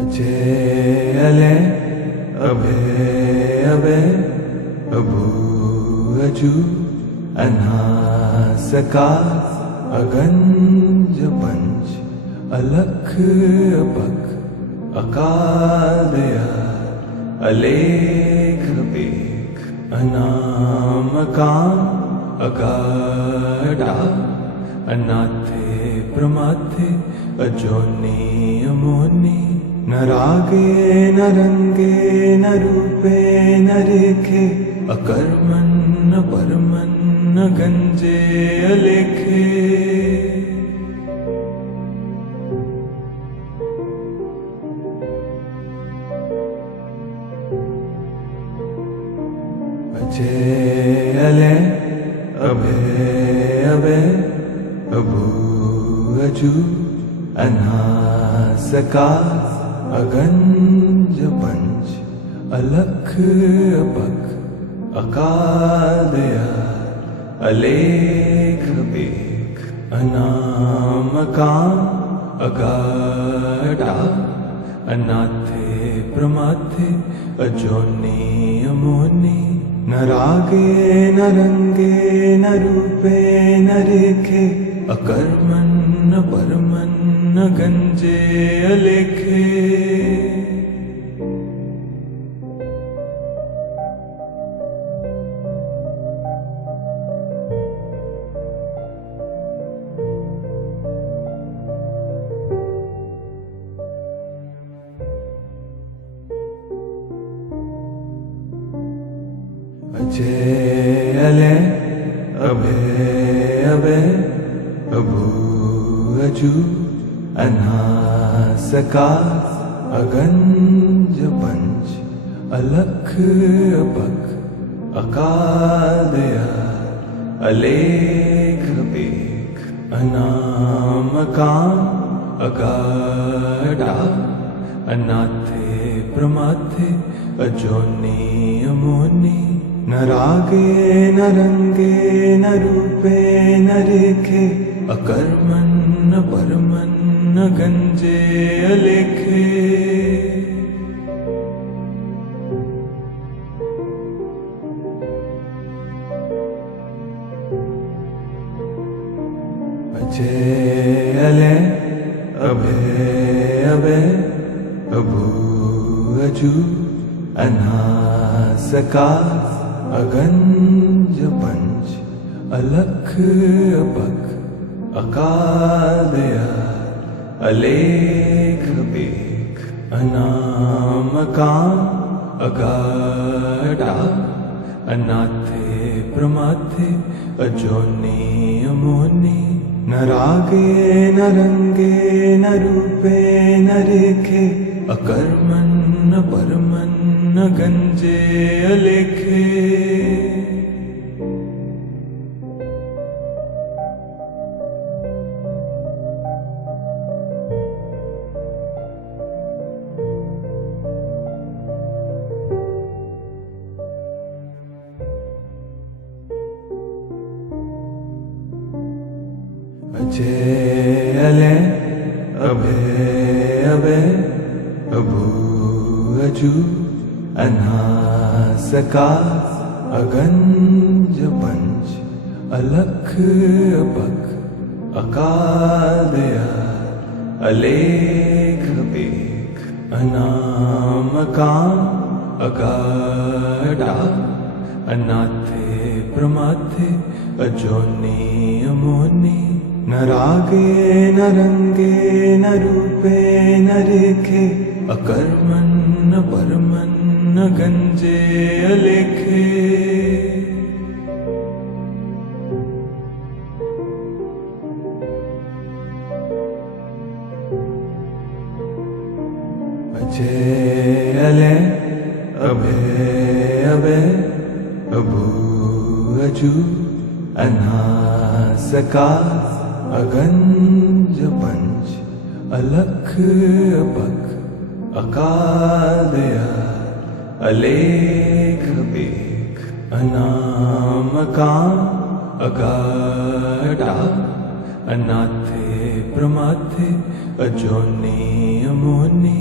अजय अले अभय अभय अभू अजू अनासकार अगंज पंच अलख अपख अकाल दयाल अलेख बेख अनाम काम अगाढ़ा अनाथे प्रमाथे अजोनी अमोनी न रागे न रंगे न रूपे न रेखे अकर्मन न परमन न गंजे अलेखे अजय अले अभय अभय अभू अजू अनासकार अगंज पंच अलख अपख अकाल दयाल अलेख बेख अनाम काम अगाढ़ा अनाथे प्रमाथे अजोनी अमोनी न रागे न रंगे न रूपे न रेखे अकर्मन न परमन न गंजे अलेखे अजय अले अभय अभय अभू अजू अनासकार अगंज पंच अलख अपख अकाल दयाल अलेख बेख अनाम काम अगाढ़ा अनाथे प्रमाथे अजोनी अमोनी न रागे न रंगे न रूपे न रेखे अकर्मन न परमन न गंजे अलेखे अजय अले अभय अभय अभू अजू अनासकार अगंज पंच अलख अपख अकाल दयाल अलेख बेख अनाम काम अगाढ़ा अनाथे प्रमाथे अजोनी अमोनी न रागे न रंगे न रूपे न रेखे अकर्मन न परमन न गंजे अलेखे अजय अले अभय अभय अभू अजू अनासकार अगंज पंच अलख अपख अकाल दयाल अलेख बेख अनाम काम अगाढ़ा अनाथे प्रमाथे अजोनी अमोनी न रागे न रंगे न रूपे न रेखे अकर्मन न परमन न गंजे अलेखे अजय अले अभय अभय अभू अजू अनासकार अगंज पंच अलख अपख अकाल दयाल अलेख बेख अनाम काम अगाढ़ा अनाथे प्रमाथे अजोनी अमोनी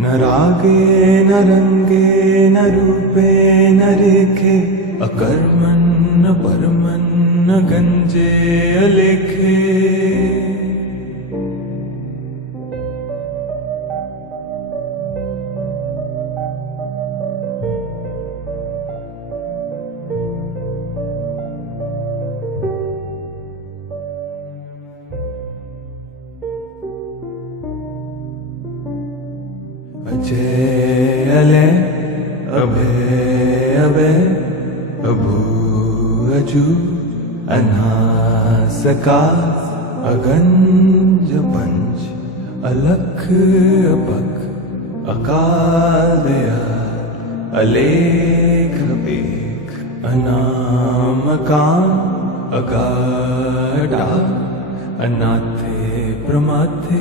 न रागे न रंगे न रूपे न रेखे अकर्मण न परमन न गंजे अलेखे अजय अलय अभय अभय अभू अजू अनासका अगंज पंच अलख अपक अकाल दयाल अलेख बेख अनामकान अगाढ़ा अनाथे प्रमाथे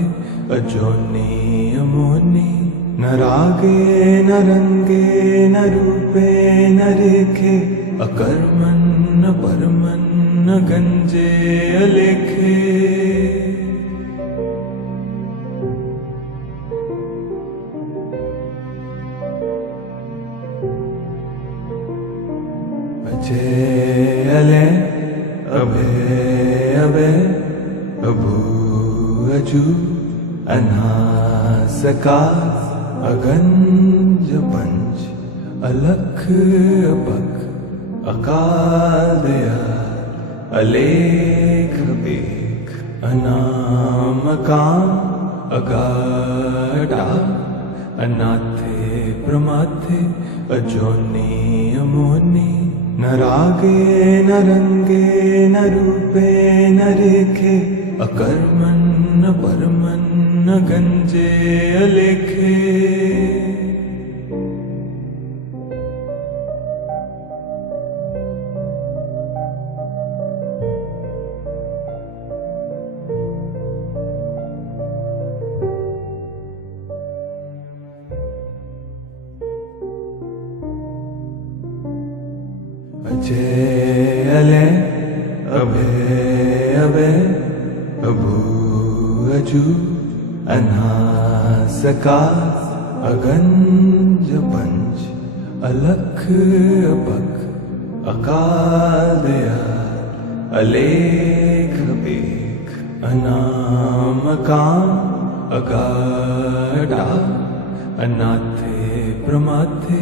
अजोनी अमोनी न रागे न रंगे न रूपे न रेखे अकर्मण न परमन न गंजे अलेखे अजय अलय अभय अभय अभू अजू अनासका अगंज पंच अलख अपक अकाल दयाल अलेख बेख अनामकान अगाढ़ा अनाथे प्रमाथे अजोनी अमोनी न रागे न रंगे न रूपे न रेखे अकर्मण न परमन न गंजे अलेखे अजय अलय अभय अभय अभू अजू अनासका अगंज पंच अलख अपक अकाल दयाल अलेख बेख अनामकान अगाढ़ा अनाथे प्रमाथे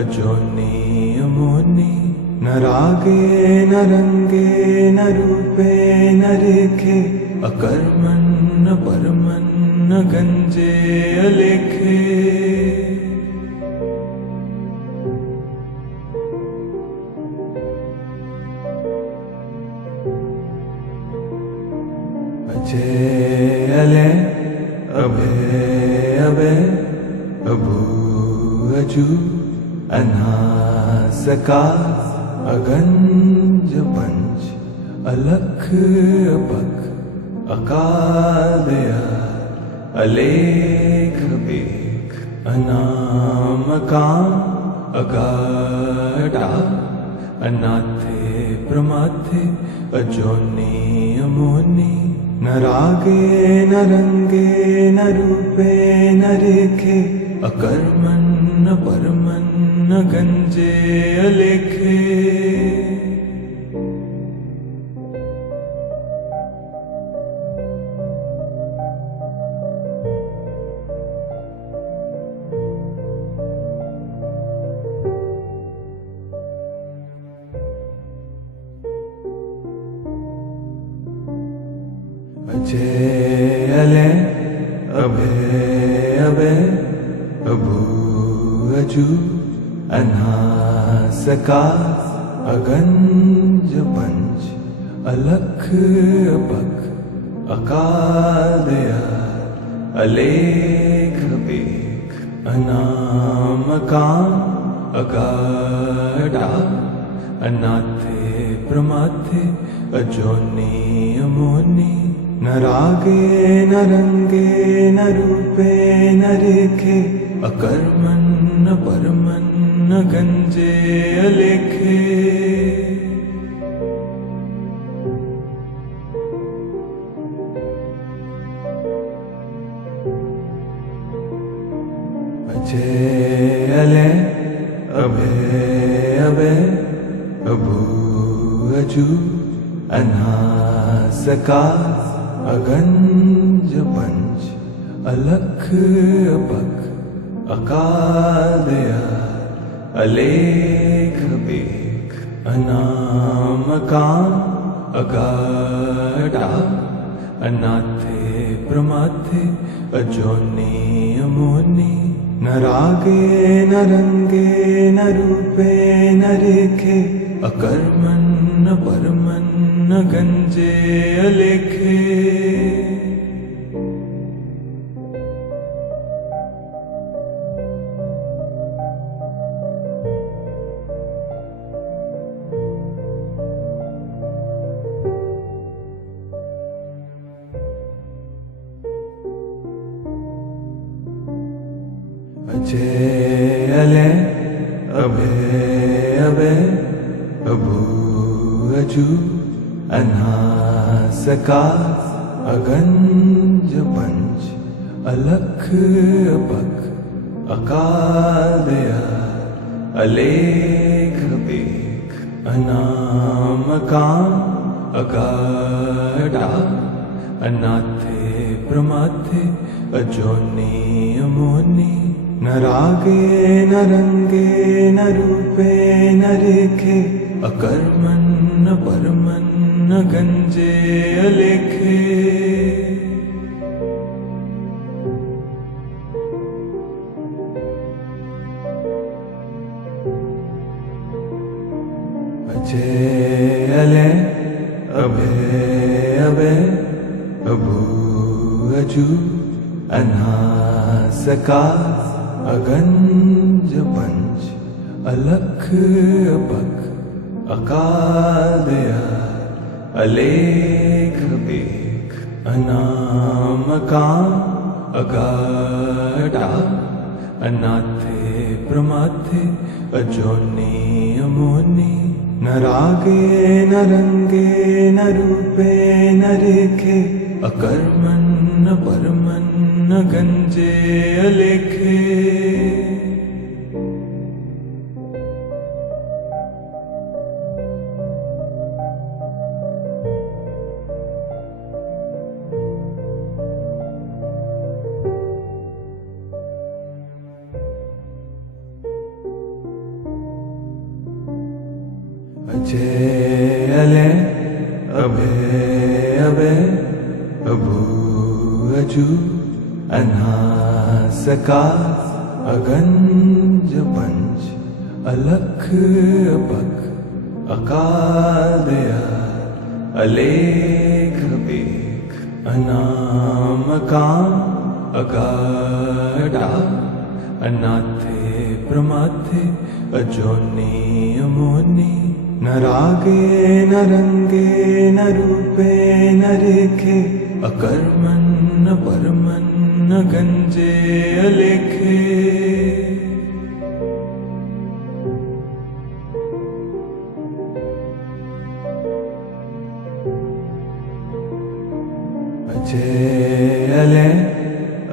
अजोनी अमोनी न रागे न रंगे न रूपे न रेखे अकर्मण न परमन न गंजे अलेखे अजय अलय अभय अभय अभू अजू अनासका अगंज पंच अलख अपक अकाल दयाल अलेख बेख अनामकान अगाढ़ा अनाथे प्रमाथे अजोनी अमोनी न रागे न रंगे न रूपे न रेखे अकर्मण न परमन न गंजे अलेखे अजय अलय अभय अभय अभू अजू अनासका अगंज पंच अलख अपक अकाल दयाल अलेख बेख अनामकान अगाढ़ा अनाथे प्रमाथे अजोनी अमोनी न रागे न रंगे न रूपे न रेखे अकर्मण न परमन न गंजे अलेखे अजय अले अभय अभय अभू अजू अनासकार अगंज पंच अलख अपख अकाल दयाल अलेख बेख अनामकान अगाढ़ा अनाथे प्रमाथे अजोनी अमोनी न रागे न रंगे न रूपे न रेखे अकर्मन न परमन न गंजे अलेखे अजय अले अभय अभय अभू अजू अनासकार अगंज पंच अलख अपख अकाल दयाल अलेख बेख अनामकान अगाढ़ा अनाथे प्रमाथे अजोनी अमोनी न रागे न रंगे न रूपे न रेखे अकर्मन न परमन न गंजे अलेखे अजय अले अभय अभय अभू अजू अनासकार अगंज पंच अलख अपख अकाल दयाल अलेख बेख अनामकान अगाढ़ा अनाथे प्रमाथे अजोनी अमोनी न रागे न रंगे न रूपे न रेखे अकर्मन न परमन न गंजे अलेखे अजय अले अभय अभय अभू अजू अनासकार अगंज पंच अलख अपख अकाल दयाल अलेख बेख अनामकान अगाढ़ा अनाथे प्रमाथे अजोनी अमोनी न रागे न रंगे न रूपे न रेखे अकर्मन न परमन न गंजे अलेखे अजय अले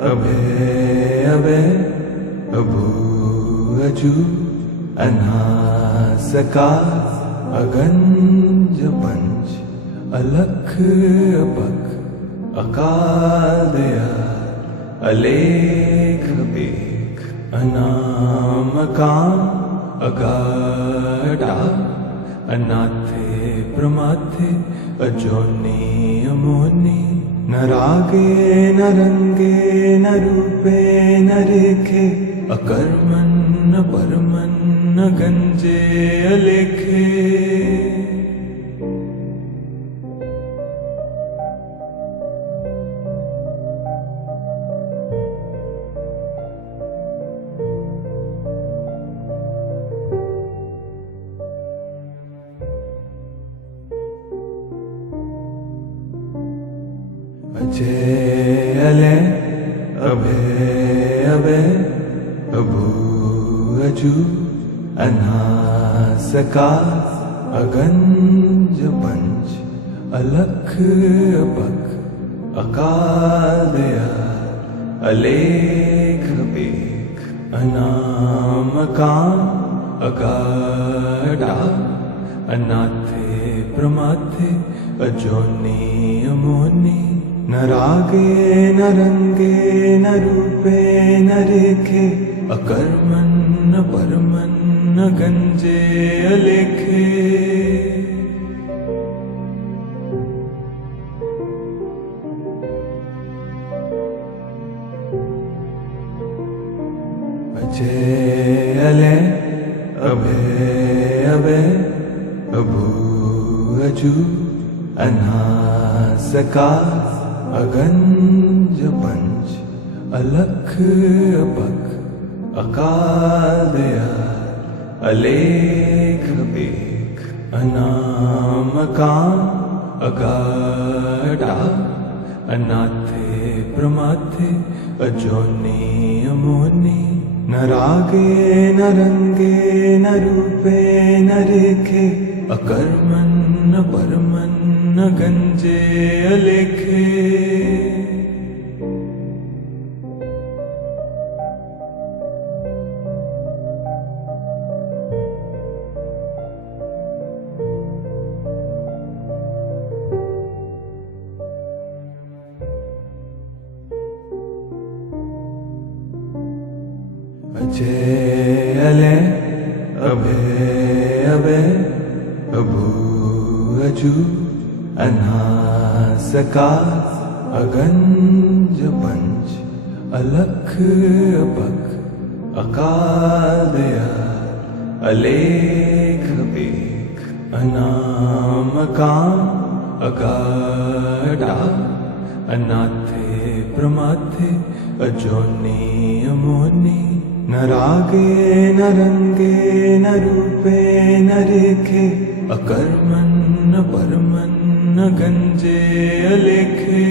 अभय अभय अभू अजू अनासकार अगंज पंच अलख अपख अकाल दयाल अलेख बेख अनामकान अगाढ़ा अनाथे प्रमाथे अजोनी अमोनी न रागे न रंगे न रूपे न रेखे अकर्मन न परमन न गंजे अलेखे अजय अले अभय अभय अभू अजू अनासकार अगंज पंच अलख अपख अकाल दयाल अलेख बेख अनामकान् अगाढा अनाथे प्रमाथे अजोनि अमोनि न रागे न रंगे न रूपे न रेखे अकर्मन् न परमन् न गंजे अलेखे अजय अले अभय अभय अभू अजू अनासकार अगंज पंच अलख अपख अकाल दयाल अलेख बेख अनामकान अगाढा अनाथे प्रमाथे अजोनि अमोनि न रागे न रंगे न रूपे न रेखे अकर्मन् न परमन् न गंजे अलेखे अजय अले अभय अभय अभू अजू अनासकार अगंज पंच अलख अपख अकाल दयाल अलेख बेख अनामकान अगाढा अनाथे प्रमाथे अजोनि अमोनि न रागे न रंगे न रूपे न रेखे अकर्मन् न परमन् न गंजे अलेखे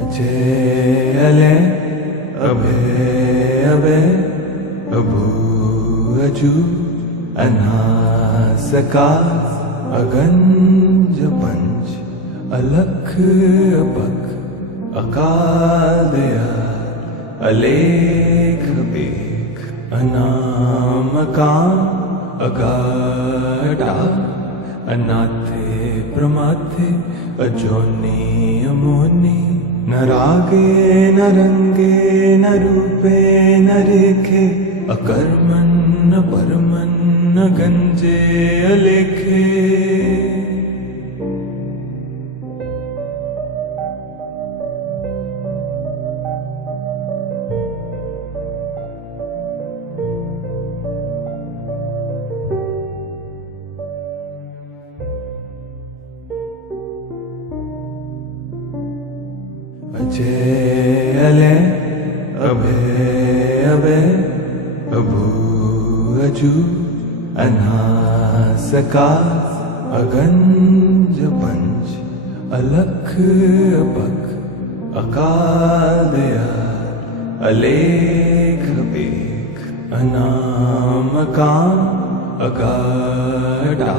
अजय अले अभय अभय अभू अजू अनासकार अगंज पंच अलख अपख अकाल दयाल अलेख बेख अनामकान अगाढा अनाथे प्रमाथे अजोनि अमोनि न रागे न रंगे न रूपे न रेखे अकर्मन् न परमन् न गंजे अलेखे अजय अले अभय अभय अभू अजू अनासकार अगंज पंच अलख अपख अकाल दयाल अलेख बेख अनामकान अगाढा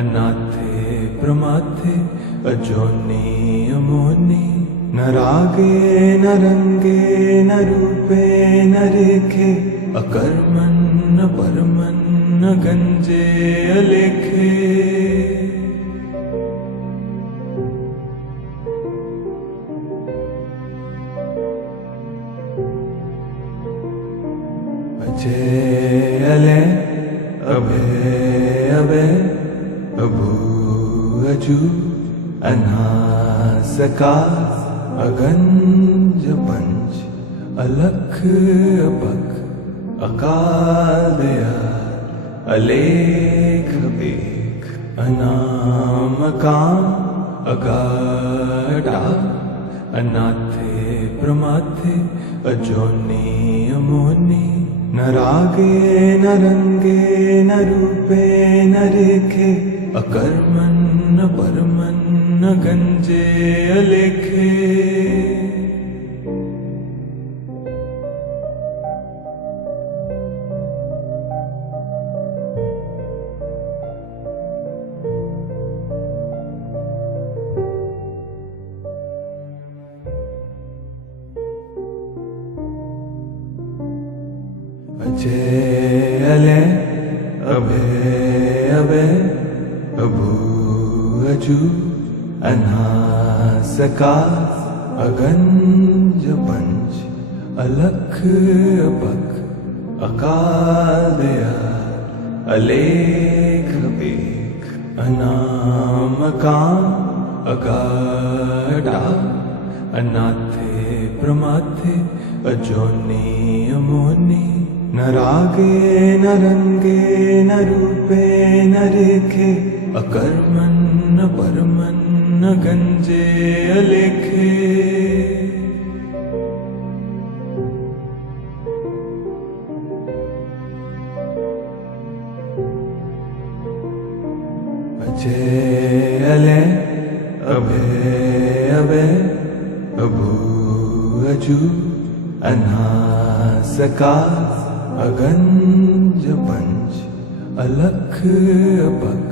अनाथे प्रमाथे अजोनि अमोनि न रागे न रंगे न रूपे न रेखे अकर्मन् न परमन् न गंजे अलेखे अजय अले अभय अभय अभू अजू अनासकार अगंज पंच अलख अपख अकाल दयाल अलेख बेख अनामकान अगाढा अनाथे प्रमाथे अजोनि अमोनि न रागे न रंगे न रूपे न रेखे अकर्मन् न परमन् न गंजे अलेखे अभय अभय अभू अजू अनासकार अगंज पंच अलख अपख अकाल दयाल अलेख बेख अनामकाम अगाढ़ा अनाथे प्रमाथे अजोनी अमोनी न रागे न रंगे न रूपे न रेखे अकर्मन न परमन न गंजे अलेखे अजय अलय अभय अभय अभू अजू अनासकार अगंज पंच अलख अपख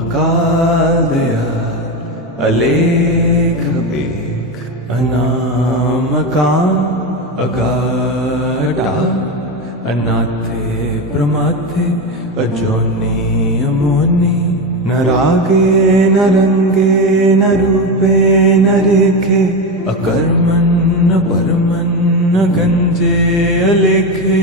अकाल दयाल अलेख बेख अनामकाम अगाढ़ा अनाथे प्रमाथे अजोनी अमोनी न रागे न रंगे न रूपे न रेखे अकर्मन न परमन न गंजे अलेखे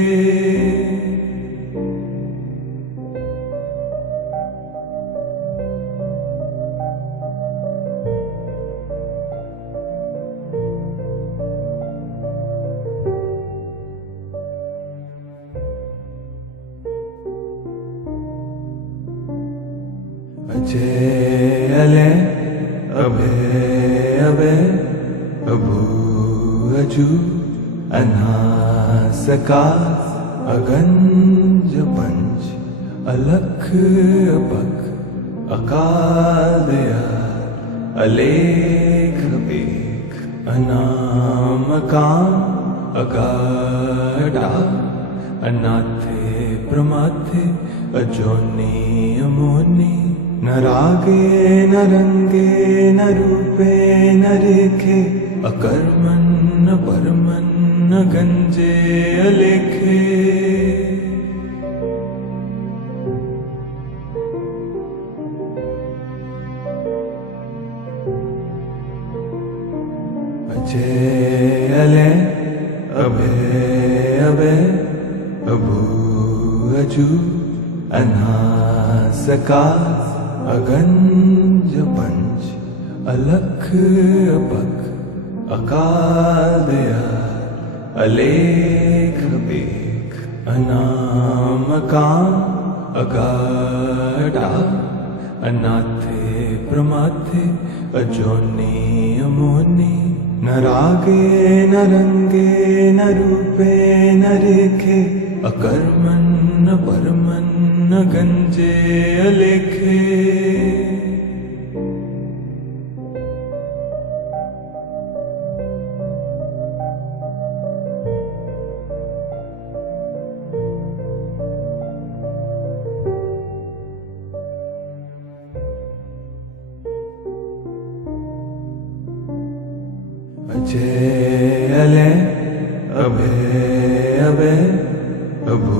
अजय अलय अभय अभय अभू अजू अनासकार अगंज पंच अलख अपख अकाल दयाल अलेख बेख अनामकाम अगाढ़ा अनाथे प्रमाथे अजोनी अमोनी न रागे न रंगे न रूपे न रेखे अकर्मन न परमन न गंजे अलेखे अजय अलय अभय अभय अभू अजू अनासकार अगंज पंच अलख अपख अकाल दयाल अलेख बेख अनामकाम अगाढ़ा अनाथे प्रमाथे अजोनी अमोनी न रागे न रंगे न रूपे न रेखे अकर्मन न परमन न गंजे अलेखे अजय अलय अभय अभय अभू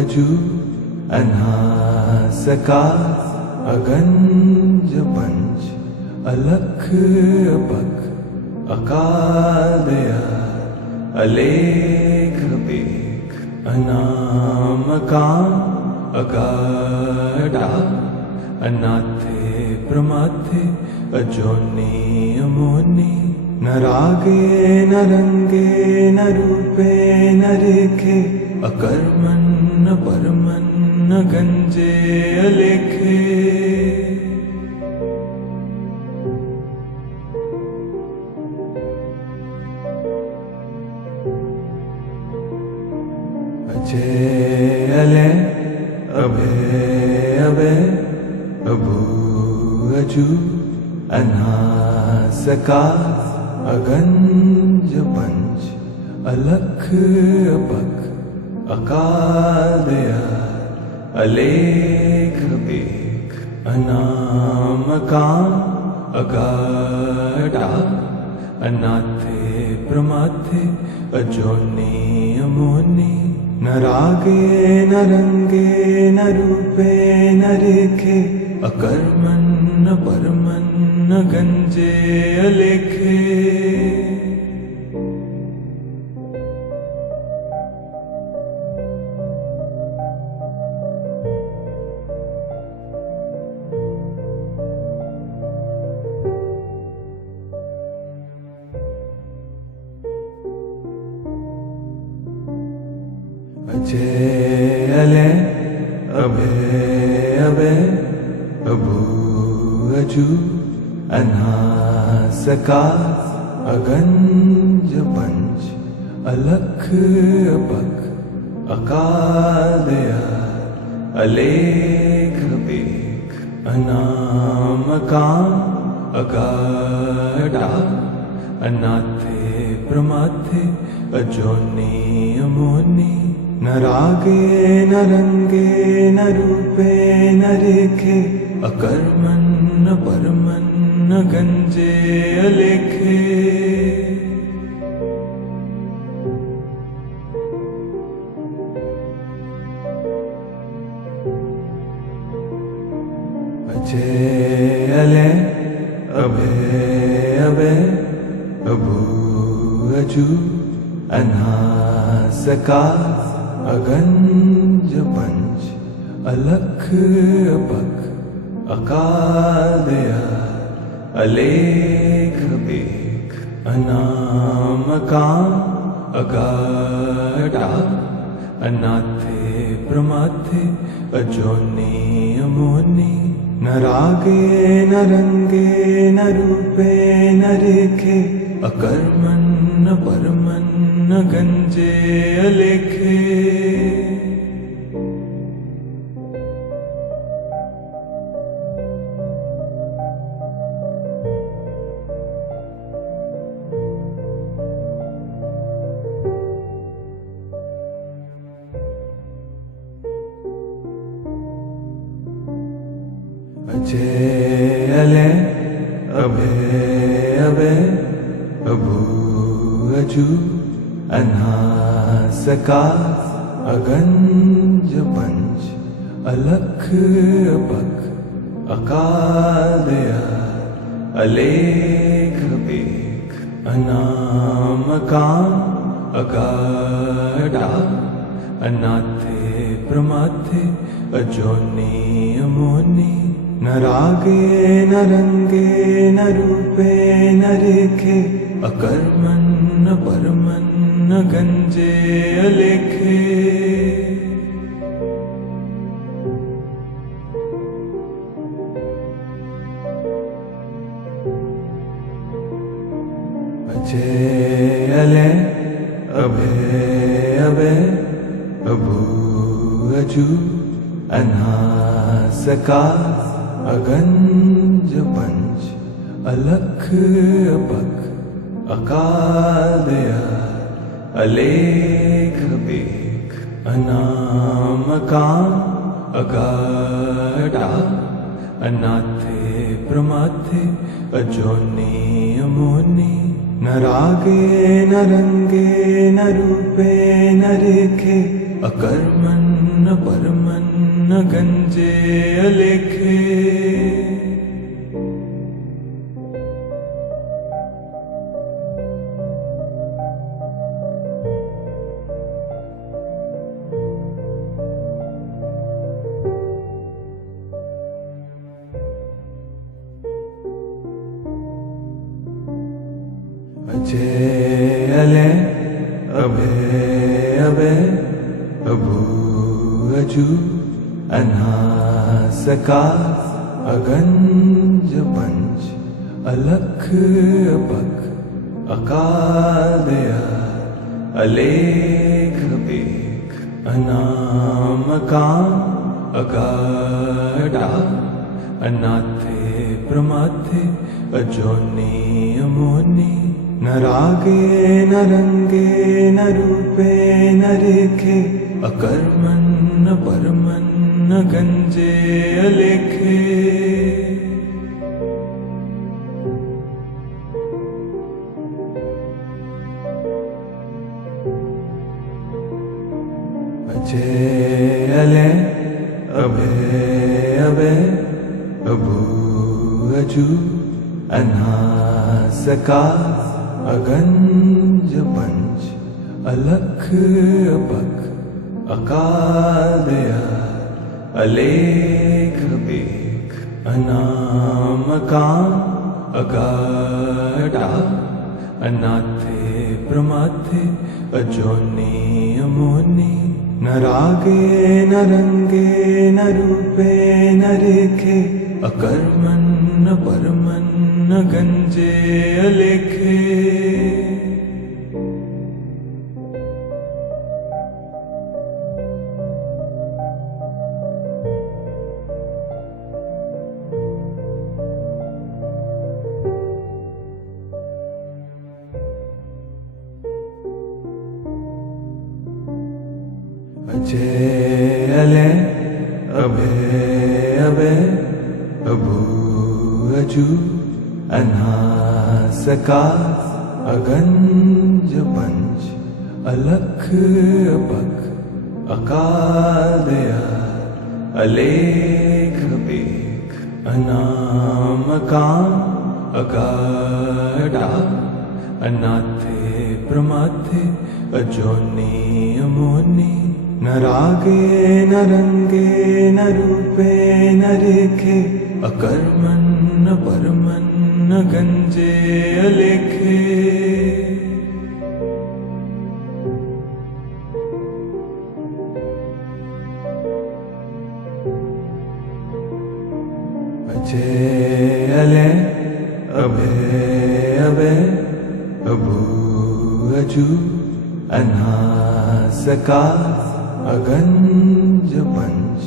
अजू अनासकार अगंज पंच अलख अपख अकाल दयाल अलेख बेख अनामकाम अगाढ़ा अनाथे प्रमाथे अजोनी अमोनी न रागे न रंगे न रूपे न रेखे अकर्मन न परमन न गंजे अलेखे अजय अलय अभय अभय अभू अजू अनासकार अगंज पंच अलख अपख अकाल दयाल अलेख बेख अनामकाम अगाढ़ा अनाथे प्रमाथे अजोनी अमोनी न रागे न रंगे न रूपे न रेखे, अकर्मण न परमन न गंजे अलेखे। अजय अलय अभय अभय अभू अजू अनासकार अगंज पंच अलख अपख अकाल दयाल अलेख बेख अनामकान अगाढ़ा अनाथे प्रमाथे अजोनी अमोनी। न रागे न रंगे न रूपे न रेखे, अकर्मण न परमन न गंजे अलेखे। अजय अलय अभय अभय अभू अजू अनासकार अगंज पंच अलख अपख अकाल दयाल अलेख बेख अनामकान अगाढ़ा अनाथे प्रमाथे अजोनी अमोनी। न रागे न रंगे न रूपे न रेखे, अकर्मण न परमन न गंजे अलेखे। अजय अलय अभय अभय अभू अजू अनासकार अगंज पंच अलख अपख अकाल दयाल अलेख बेख अनामकान अगाढ़ा अनाथे प्रमाथे अजोनी अमोनी। न रागे न रंगे न रूपे न रेखे, अकर्मण न परमन न गंजे अलेखे। अजय अलय अभय अभय अभू अजू अनासकार अगंज पंच अलख अपख अकाल दयाल अलेख बेख अनामकान अगाढ़ा अनाथे प्रमाथे अजोनी अमोनी। न रागे न रंगे न रूपे न रेखे, अकर्मण न परमन न गंजे अलेखे। अजय अलय अभय अभय अभू अजू अनासकार अगंज पंच अलख अपख अकाल दयाल अलेख बेख अनामकान अगाढ़ा अनाथे प्रमाथे अजोनी अमोनी। न रागे न रंगे न रूपे न रेखे, अकर्मण न परमन न गंजे अलेखे। अभय अभय अभू अजू अनासकार अगंज पंच अलख अपख अकाल दयाल अलेख बेख अनामकान अगाढ़ा अनाथे प्रमाथे अजोनी अमोनी न रागे न रंगे न रूपे न रेखे अकर्मन न परमन न गंजे अलेखे अजय अलय अभय अभय अभू अजू अनासकार अगंज पंच अलख अपख अकाल दयाल अलेख बेख अनामकान अगाढ़ा अनाथे प्रमाथे अजोनी अमोनी न रागे न रंगे न रूपे न रेखे अकर्मन न परमन न गंजे अलेखे अजय अलय अभय अभय अभू अजू अनासकार अगंज पंच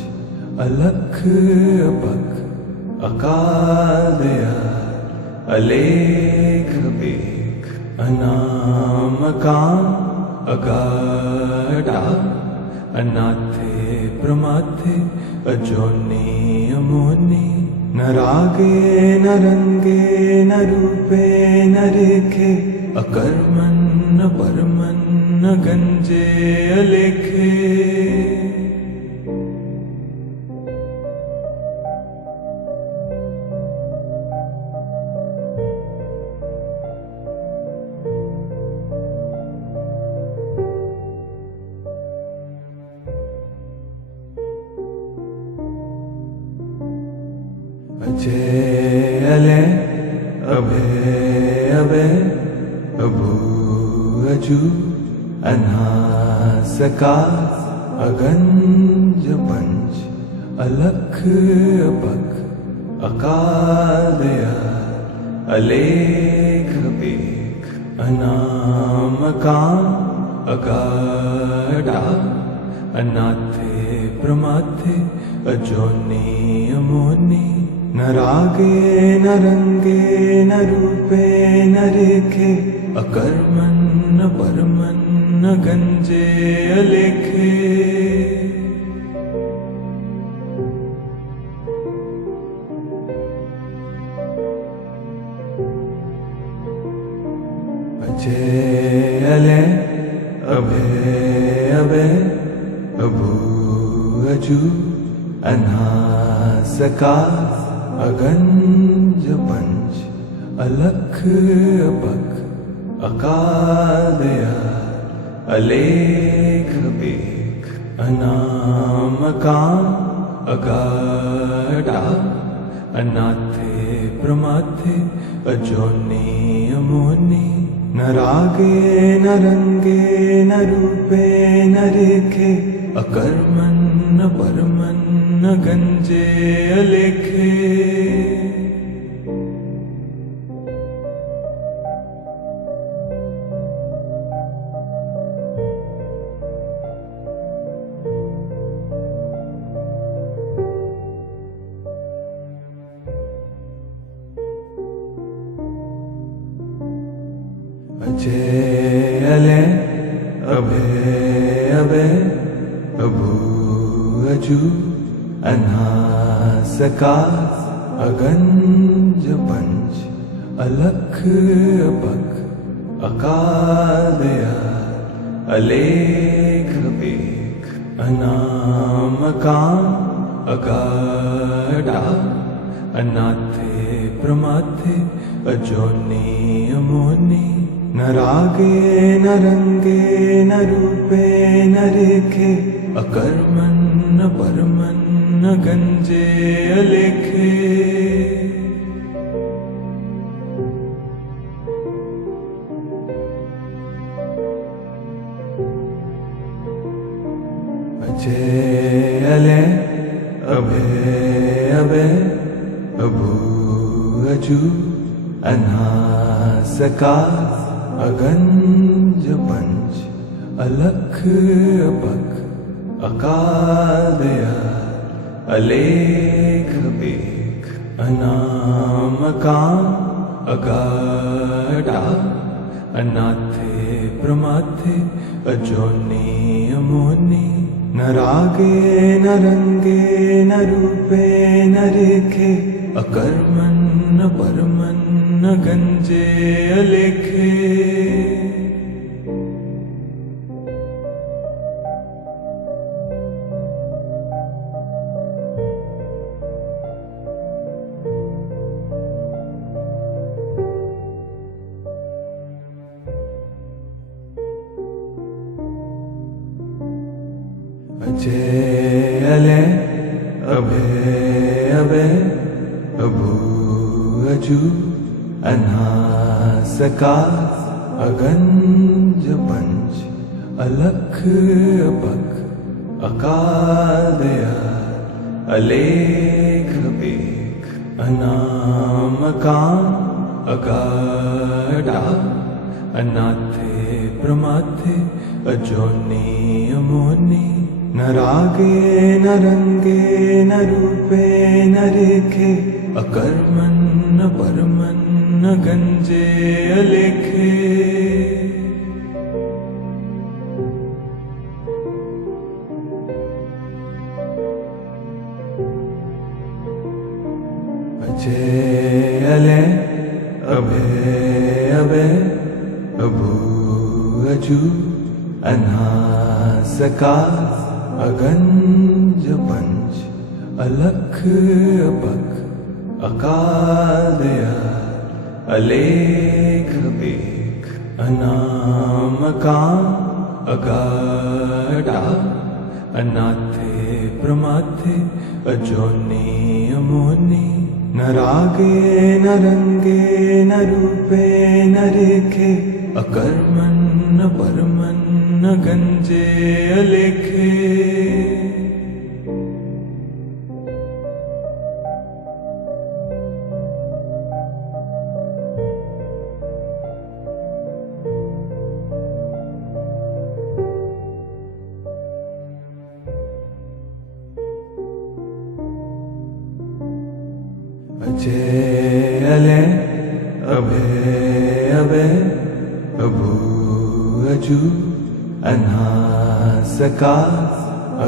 अलख अपख अकाल दयाल अलेख बेख अनामकान अगाढ़ा अनाथे प्रमाथे अजोनी अमोनी न रागे न रंगे न रूपे न रेखे अकर्मन न परमन न गंजे अलेखे अजय अलय अभय अभय अभू अजू अनासकार अगंज पंच अलख अपख अकाल दयाल अलेख बेख अनामकान अगाढ़ा अनाथे प्रमाथे अजोनी अमोनी न रागे न रंगे न रूपे न रेखे अकर्मन न परमन न गंजे अलेखे अजय अलय अभय अभय अभू अजू अनासकार अगंज पंच अलख अपख अकाल दयाल अलेख बेख अनामकान अगाढ़ा अनाथे प्रमाथे अजोनी अमोनी न रागे न रंगे न रूपे न रेखे अकर्मन न परमन न गंजे अलेखे अजय अलय अभय अभय अभू अजू अनासकार अगंज पंच अलख अपख अकाल दयाल अलेख बेख अनामकान अगाढा अनाथे प्रमाथे अजोनी अमोनी न रागे न रंगे न रूपे न रेखे अकर्मन न परमन न गंजे अलेखे अजय अले अभय अभय अभू अजू अनासकार अगंज पंच अलख अपख अकाल दयाल अलेख बेख अनामकाम अगाढा अनाथे प्रमाथे अजोनी अमोनी न रागे न रंगे न रूपे न रेखे अकर्मन न परमन न गंजे अलेखे अजय अले अभय अभय अभू अजू अनासकार अगंज पंच अलख अपख अकाल दयाल अलेख बेख अनामकाम अगाढा अनाथे प्रमाथे अजोनी अमोनी न रागे न रंगे न रूपे न रेखे अकर्मन न परमन न गंजे अलेखे अजय अले अभय अभय अभू अजू अनासकार अगंज पंच अलख अपख अकाल दयाल अलेख बेख अनामकाम अगाढा अनाथे प्रमाथे अजोनी अमोनी न रागे न रंगे न रूपे न रेखे अकर्मन न परमन न गंजे अलेखे अजय अले अभय अभय अभू अजू अनासकार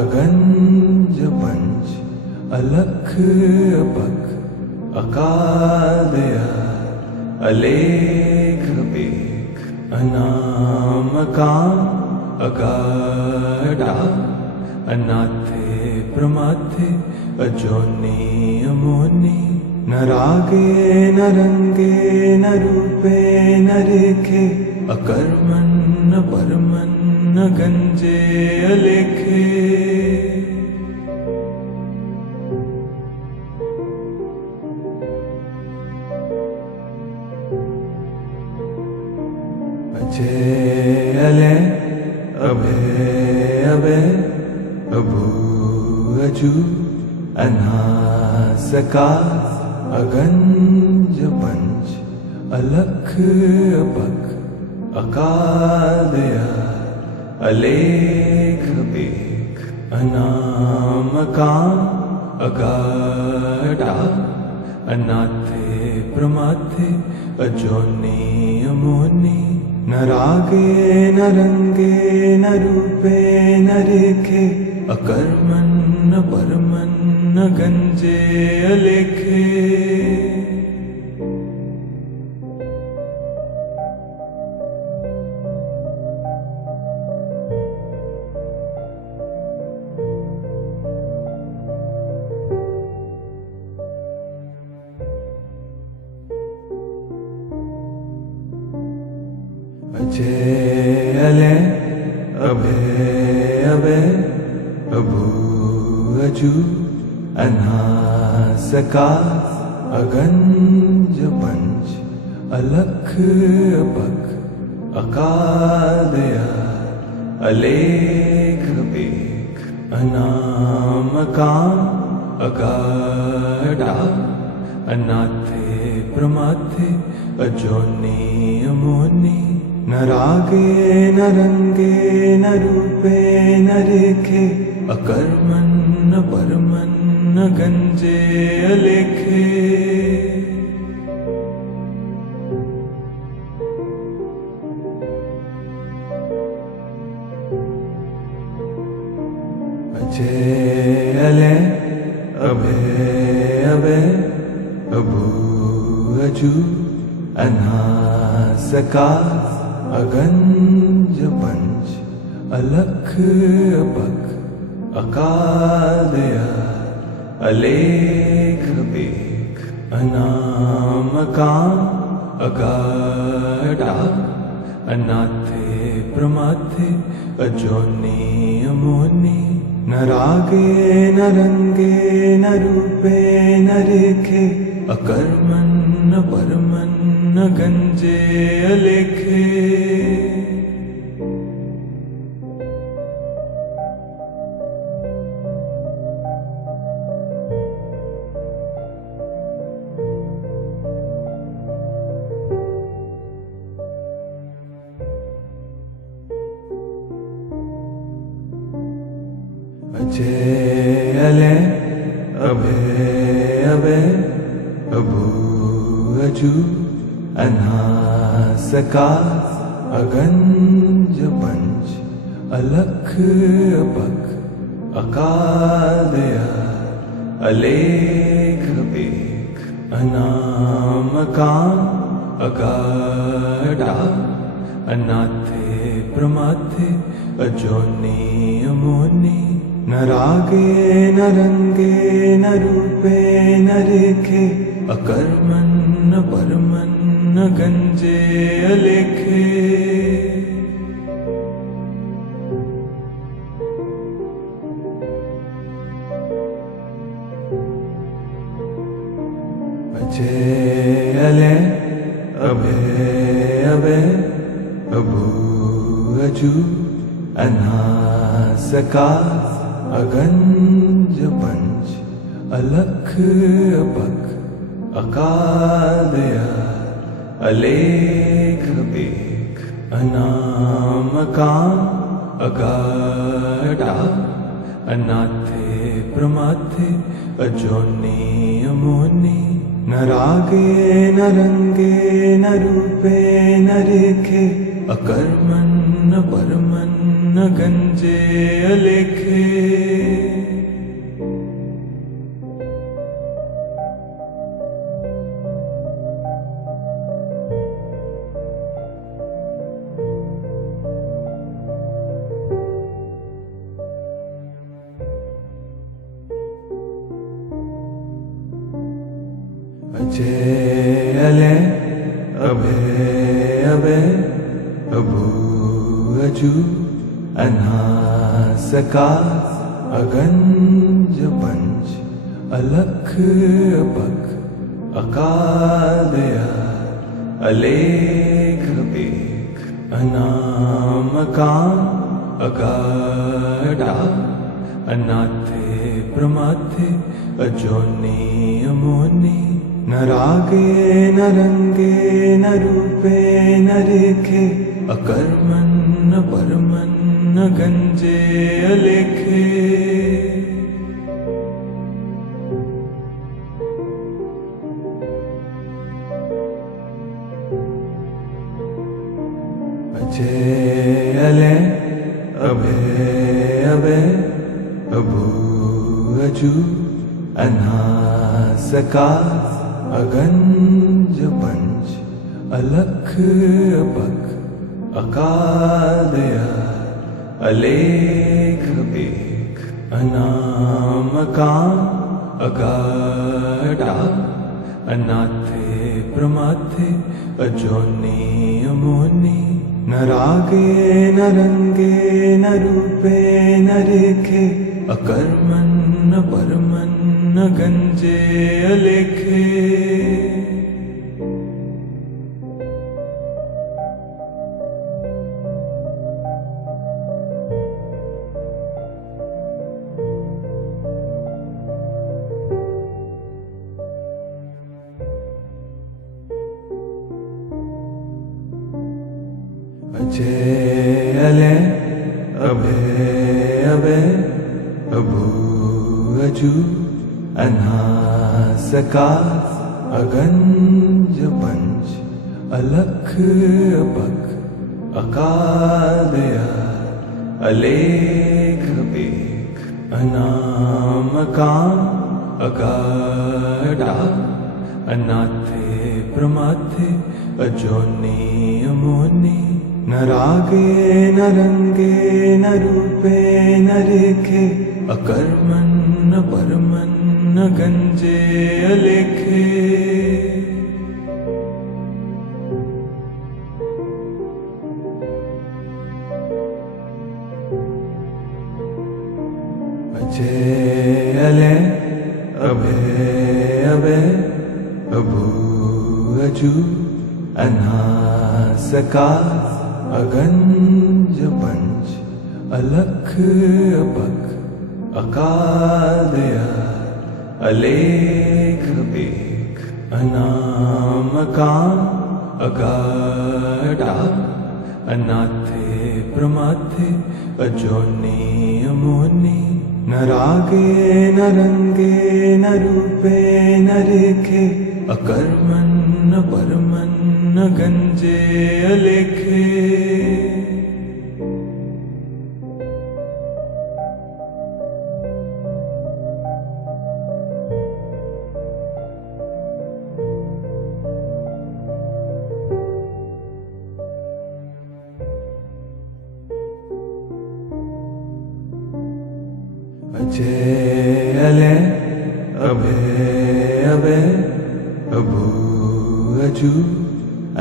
अगंज पंच अलख अपख अकाल दयाल अलेख बेख अनामकाम अगाढा अनाथे प्रमाथे अजोनी अमोनी न रागे न रंगे न रूपे न रेखे अकर्मन न परमन न गंजे अलेखे अजय अले अभय अभय अभू अजू अनासकार अगंज पंच अलख अपख अकाल दयाल अलेख बेख अनामकाम अगाढा अनाथे प्रमाथे अजोनी अमोनी न रागे न रंगे न रूपे न रेखे अकर्मन न परमन न गंजे अलेखे अजय अले अभय अभय अभू अजू अनासकार अगंज पंच अलख बक अकाल दयाल अलेख बेख अनाम काम अगाढ़ा अनाथे प्रमाथे अजोनी अमोनी न रागे न रंगे न रूपे न रेखे अकर्मन न परमन न गंजे अलेखे अजय अले अभय अभय अभू अजू अनासकार अगंज पंच अलख बक अकाल दयाल अलेख बेख अनाम काम अगाढ़ा अनाथे प्रमाथे अजोनी अमोनी न रागे न रंगे न रूपे न रेखे अकर्मन न परमन न गंजे अलेखे अजय अले अभय अभय अभू अजू अनासकार अगंज पंच अलख बक अकाल दयाल अलेख बेख अनाम काम अगाढ़ा अनाथे प्रमाथे अजोनी अमोनी न रागे न रंगे न रूपे न रेखे अकर्मन न परमन न गंजे अलेखे अजय अले अभय अभय अभू अजू अनासकार अगंज पंच अलख बक अकाल दयाल अलेख बेख अनाम काम अगाढ़ा अनाथे प्रमाथे अजोनी अमोनी न रागे न रंगे न रूपे न रेखे अकर्मन न परमन न गंजे अलेखे अजय अले अभय अभय अभू अजू अनासकार अगंज पंच अलख बक अकाल दयाल अलेख बेख अनाम काम अगाढ़ा अनाथे प्रमाथे अजोनी अमोनी न रागे न रंगे न रूपे न रेखे अकर्मन न परमन न गंजे अलेखे अजय अले अभय अभय अभू अजू अनासकार अगंज पंच अलख बक अकाल दयाल अलेख बेख अनाम काम अगाढ़ा अनाथे प्रमाथे अजोनी अमोनी न रागे न रंगे न रूपे न रेखे, अकर्मण न परमन न गंजे अलेखे। अजय अलय अभय अभय अभू अजू अनासकार, अगंज पंच अलख अपख, अकाल दयाल अलेख बेख, अनामकाम अगाढ़ा, अनाथे प्रमाथे अजोनी अमोनी। न रागे न रंगे न रूपे न रेखे, अकर्मण न परमन न गंजे अलेखे। अजय अलय अभय अभय अभू अजू अनासकार, अगंज पंच अलख अपख, अकाल दयाल अलेख बेख, अनामकाम अगाढ़ा, अनाथे प्रमाथे अजोनी अमोनी। न रागे न रंगे न रूपे न रेखे, अकर्मण न परमन न गंजे अलेखे। अजय अलय अभय अभय अभू अजू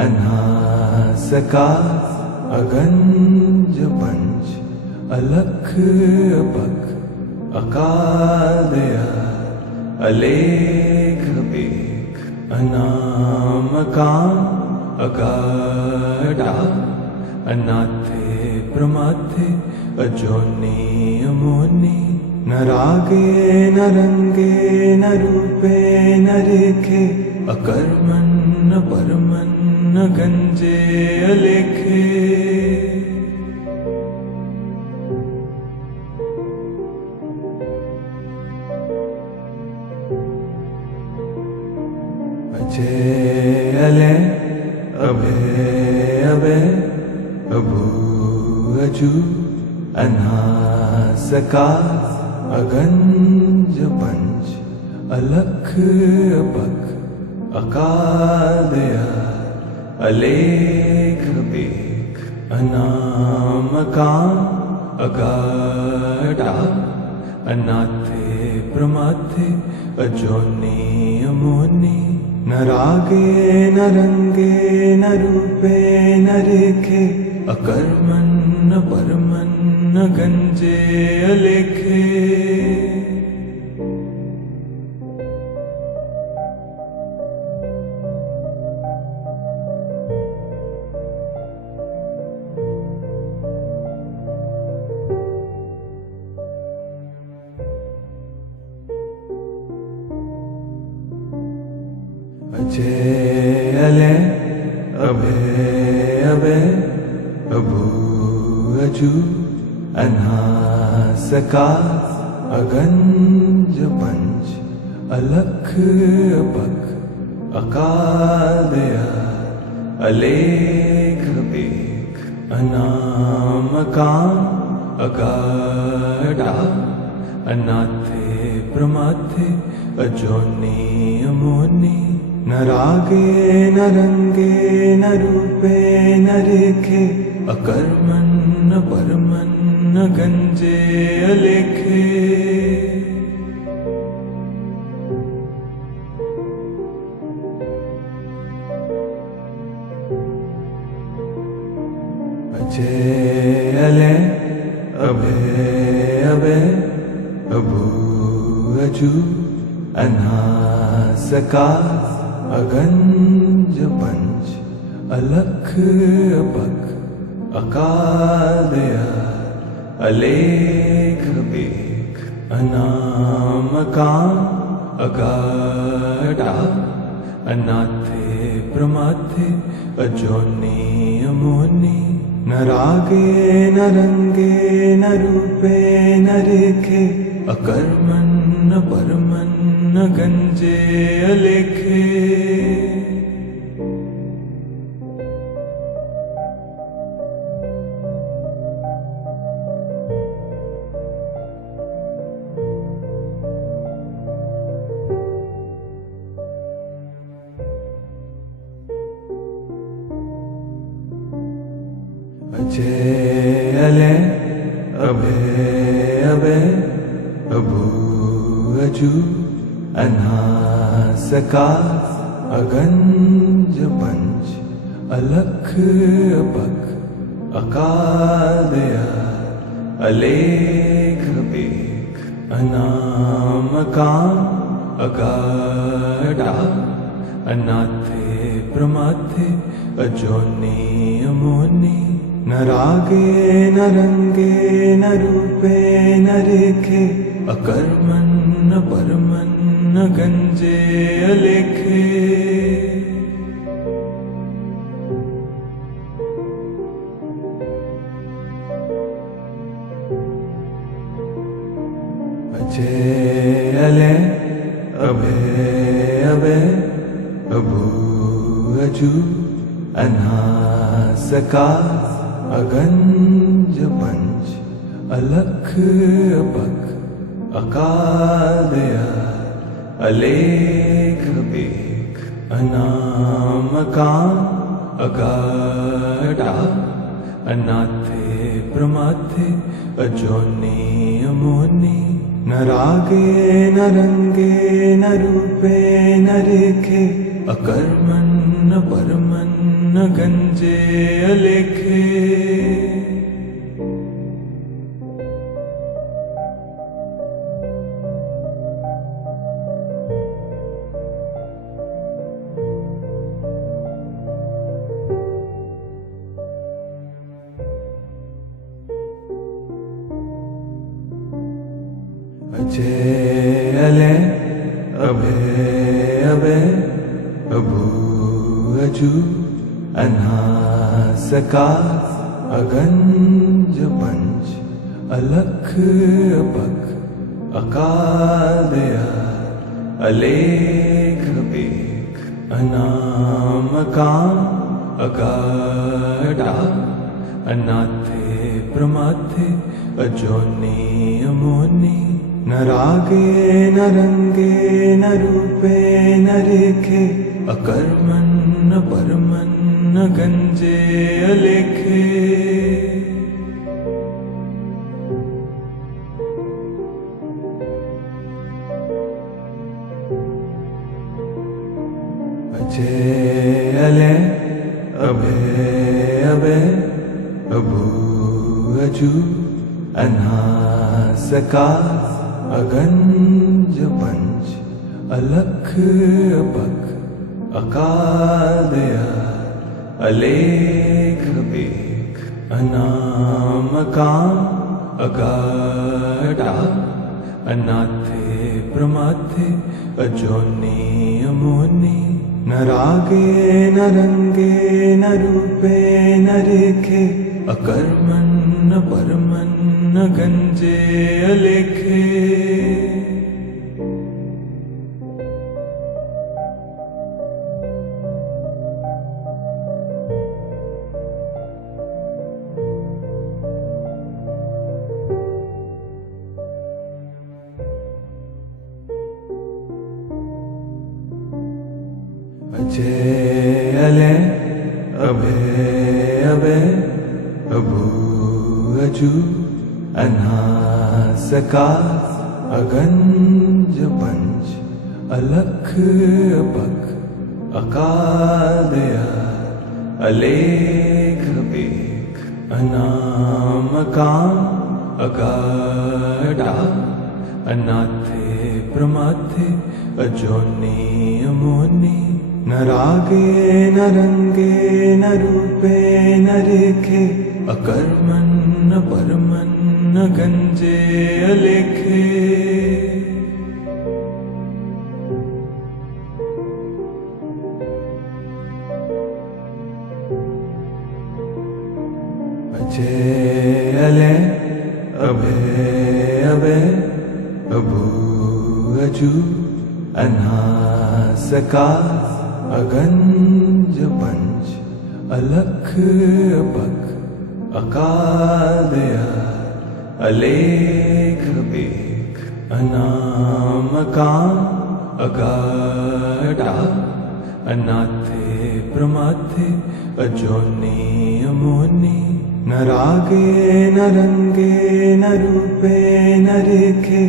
अनासकार, अगंज पंच अलख अपख, अकाल दयाल अलेख बेख, अनामकाम अगाढ़ा, अनाथे प्रमाथे अजोनी अमोनी। न रागे न रंगे न रूपे न रेखे, अकर्मण न परमन न गंजे अलेखे। अजय अलय अभय अभय अभू अजू अनासकार, अगंज पंच अलख अपख, अकाल दयाल अलेख बेख, अनामकाम अगाढ़ा, अनाथे प्रमाथे अजोनी अमोनी। न रागे न रंगे न रूपे न रेखे, अकर्मण न परमन न गंजे अलेखे। अजय अलय अभय अभय अभू अजू अनासकार, अगंज पंच अलख अपख, अकाल दयाल अलेख बेख, अनामकाम अगाढ़ा, अनाथे प्रमाथे अजोनी अमोनी। न रागे न रंगे न रूपे न रेखे, अकर्मण न परमन न गंजे अलेखे। अजय अले अभय अभय अभू अजू अनासकार अगंज पंच अलख अपख अकाल दयाल अलेख बेख अनामकान अगाढ़ा अनाथे प्रमाथे अजोनी अमोनी न रागे न रंगे न रूपे न रेखे अकर्मन न परमन न गंजे अलेखे अजय अले अभय अभय अभू अजू अनासकार अगंज पंच अलख अपख अकाल दयाल अलेख बेख अनामकान अगाढ़ा अनाथे प्रमाथे अजोनी अमोनी न रागे न रंगे न रूपे न रेखे अकर्मन न परमन न गंजे अलेखे अजय अले अभय अभय अभू अजू अनासकार अगंज पंच अलख अपख अकाल दयाल अलेख बेख अनामकान अगाढ़ा अनाथे प्रमाथे अजोनी अमोनी न रागे न रंगे न रूपे न रेखे अकर्मन न परमन न गंजे अलेखे अजय अले अभय अभय अभू अजू अनासकार अगंज पंच अलख अपख अकाल दयाल अलेख बेख अनामकान अगाढ़ा अनाथे प्रमाथे अजोनी अमोनी न रागे न रंगे न रूपे न रेखे अकर्मन न परमन न गंजे अलेखे अजय अले अभय अभय अभू अजू अनासकार अगंज पंच अलख अपख अकाल दयाल अलेख बेख अनामकान अगाढ़ा अनाथे प्रमाथे अजोनी अमोनी न रागे न रंगे न रूपे न रेखे अकर्मन न परमन न गंजे अलेखे अजय अले अभय अभय अभू अजू अनासकार अगंज पंच अलख अपख अकाल दयाल अलेख बेख अनामकाम् अगाढा अनाथे प्रमाथे अजोनि अमोनि न रागे न रंगे न रूपे न रेखे अकर्मन् न परमन् न गंजे अलेखे अजय अले अभय अभय अभू अजू अनासका अगंज पंच अलख अपक अकाल दयाल अलेख बेख अनामकाम अगाढा अनाथे प्रमाथे अजोनि अमोनि न रागे न रंगे न रूपे न रेखे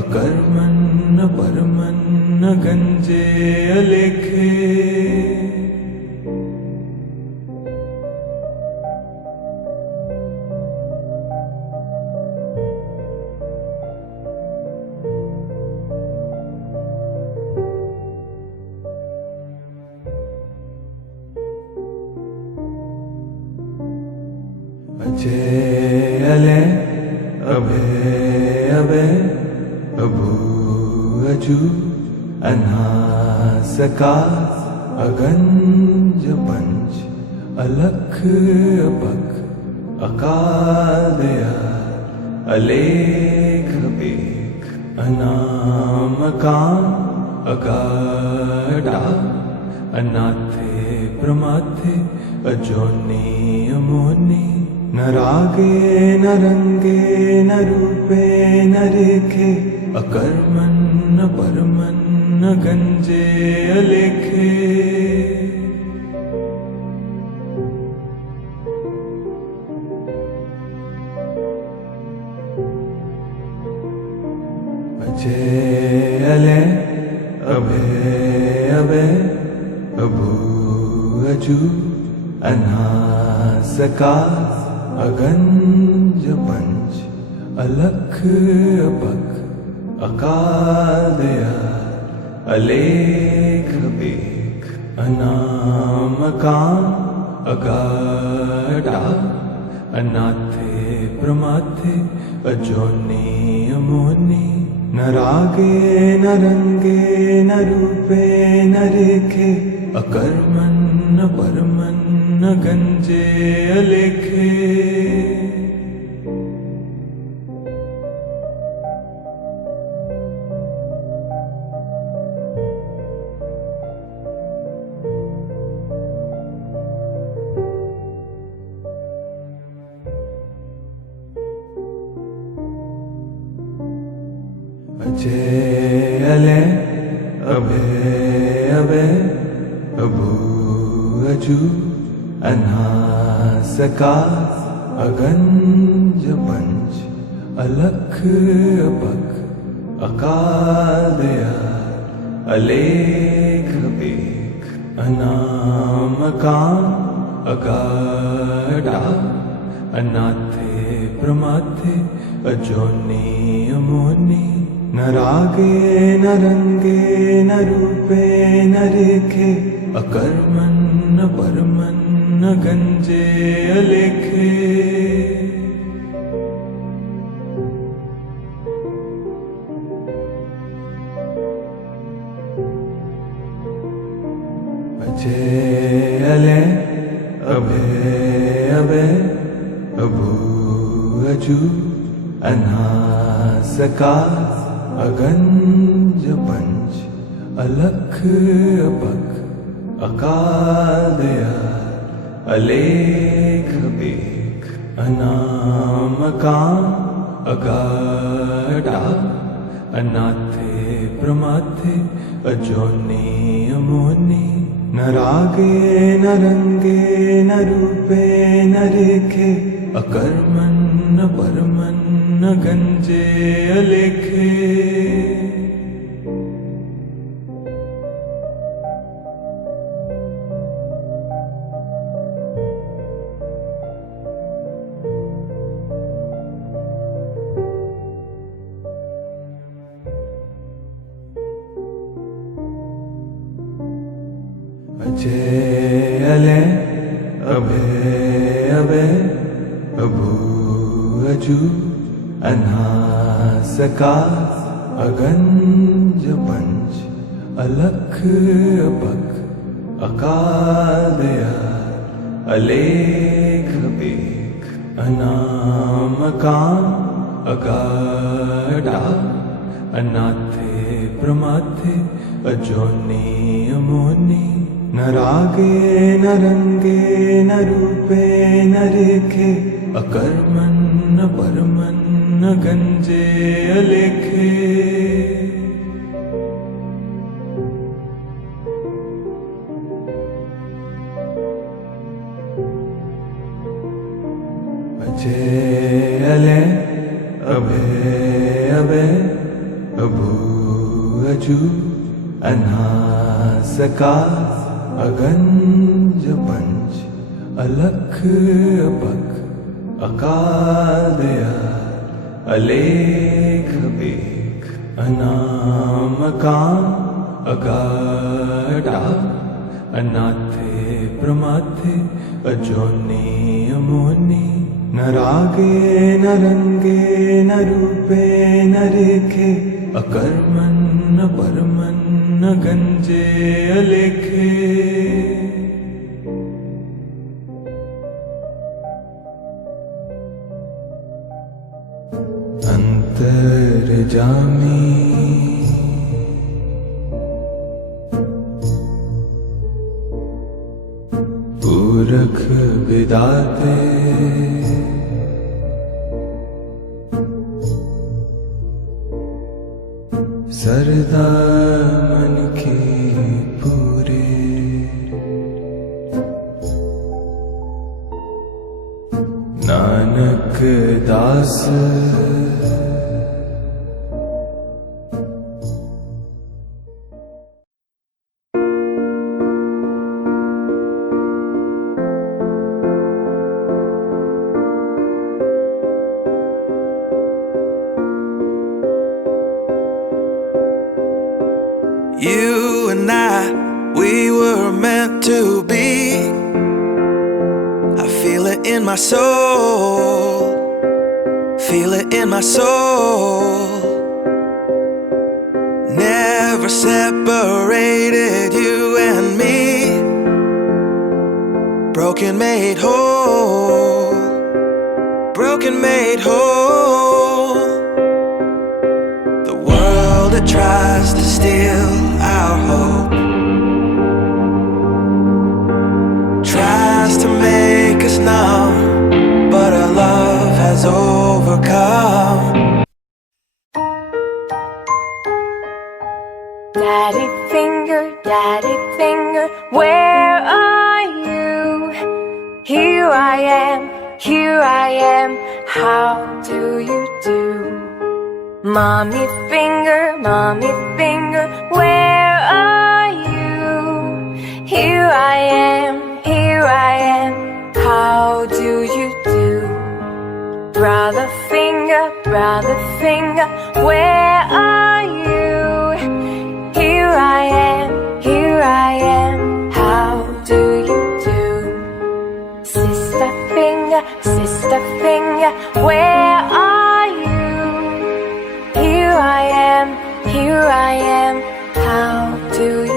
अकर्मन् न परमन् न गंजे अलेखे अजय अले अभय अभय अभू अजू अनासका अगंज पंच अलख अपक अकाल दयाल अलेख बेख अनामकाम अगाढा अनाथे प्रमाथे अजोनि अमोनि न रागे न रंगे न रूपे न रेखे अकर्मन् न परमन् न गंजे अलेखे अजय अले अभय अभय अभू अजू अनासका अगंज पंच अलख अपक अकाल दयाल अलेख बेख अनामकाम अगाढा अनाथे प्रमाथे अजोनि अमोनि न रागे न रंगे न रूपे न रेखे अकर्मन् न परमन् न गंजे अलेखे अजय अले अभय अभय अभू अजू अनासका अगंज पंच अलख अपक अकाल दयाल अलेख बेख अनामकाम अगाढा अनाथे प्रमाथे अजोनि अमोनि न रागे न रंगे न रूपे न रेखे अकर्मन् न परमन् न गंजे अलेखे अजय अले अभय अभय अभू अजू अनासका अगंज पंच अलख अपक अकाल दयाल अलेख बेख अनामकाम अगाढा अनाथे प्रमाथे अजोनि अमोनि न रागे न रंगे न रूपे न रेखे अकर्मन् न परमन् न गंजे अलेखे अजय अले अभे अभे अभू अजू अनासका अगंज पंच अलख अबक अकादया अलेख बेख अनामकाम अगाडा अनाथे प्रमाथे अजोनी अमोनी न रागे न रंगे न रूपे न रेखे अकर्मन न परमन न गंजे अलेखे अजय अले अभे अभे अभू अजू अनासका अगंज पंच अलख अबक अकादया अलेख बेख अनामकाम अगाडा अनाथे प्रमाथे अजोनी अमोनी न रागे न रंगे न रूपे न रेखे अकर्मन न परमन न गंजे अलेखे अंतर्जामी पूरख विदाते सरदा मन के पूरे नानक दास You and I, we were meant to be. I feel it in my soul, feel it in my soul. Never separated, you and me. Broken made whole, broken made whole. The world that tries to steal our hope tries to make us numb, but our love has overcome. Daddy finger, where are you? Here I am, how do you do? Mommy finger, where are you? Here I am, how do you do? Brother finger, where are you? Here I am, how do you do? Sister finger, where are you? Here I am, how do you